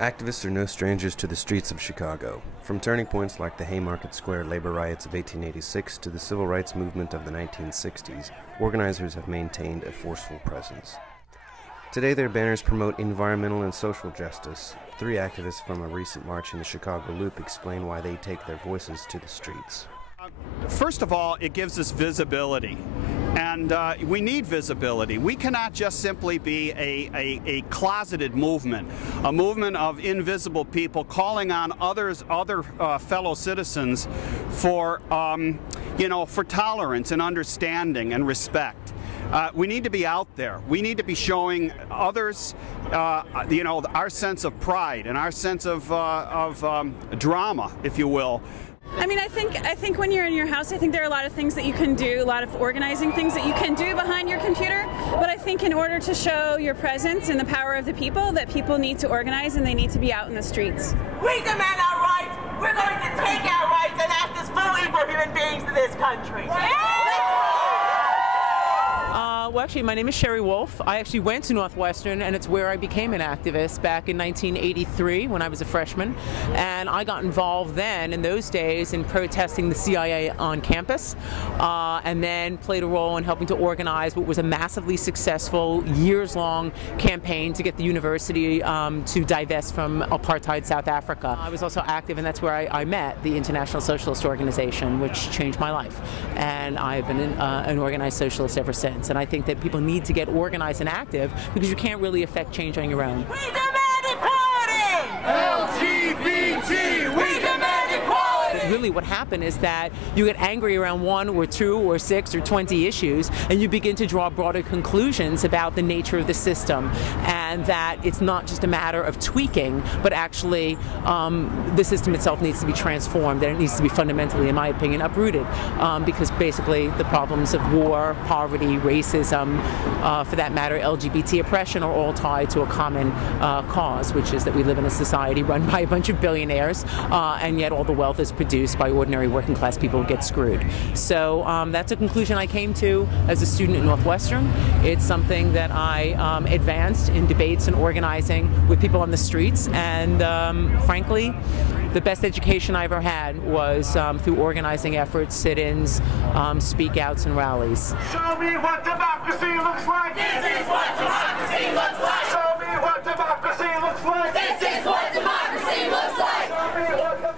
Activists are no strangers to the streets of Chicago. From turning points like the Haymarket Square labor riots of 1886 to the civil rights movement of the 1960s, organizers have maintained a forceful presence. Today their banners promote environmental and social justice. Three activists from a recent march in the Chicago Loop explain why they take their voices to the streets. First of all, it gives us visibility, and we need visibility. We cannot just simply be a closeted movement, a movement of invisible people calling on other fellow citizens for, for tolerance and understanding and respect. We need to be out there. We need to be showing others, our sense of pride and our sense of drama, if you will. I mean, I think when you're in your house, I think there are a lot of things that you can do, a lot of organizing things that you can do behind your computer. But I think in order to show your presence and the power of the people, that people need to organize and they need to be out in the streets. We demand our rights. We're going to take our rights and act as full equal human beings to this country. Well, actually, my name is Sherry Wolf. I actually went to Northwestern, and it's where I became an activist back in 1983 when I was a freshman. And I got involved then, in those days, in protesting the CIA on campus, and then played a role in helping to organize what was a massively successful, years-long campaign to get the university to divest from apartheid South Africa. I was also active, and that's where I met the International Socialist Organization, which changed my life. And I've been an organized socialist ever since. And I think that people need to get organized and active because you can't really affect change on your own. We demand equality! LGBT! We demand equality! Really what happened is that you get angry around 1 or 2 or 6 or 20 issues, and you begin to draw broader conclusions about the nature of the system, and that it's not just a matter of tweaking, but actually the system itself needs to be transformed, and it needs to be fundamentally, in my opinion, uprooted, because basically the problems of war, poverty, racism, for that matter, LGBT oppression, are all tied to a common cause, which is that we live in a society run by a bunch of billionaires, and yet all the wealth is produced by ordinary working class people who get screwed. So that's a conclusion I came to as a student at Northwestern. It's something that I advanced in debates and organizing with people on the streets, and frankly, the best education I ever had was through organizing efforts, sit-ins, speak-outs, and rallies. Show me what democracy looks like! This is what democracy looks like! Show me what democracy looks like! This is what democracy looks like! Show me what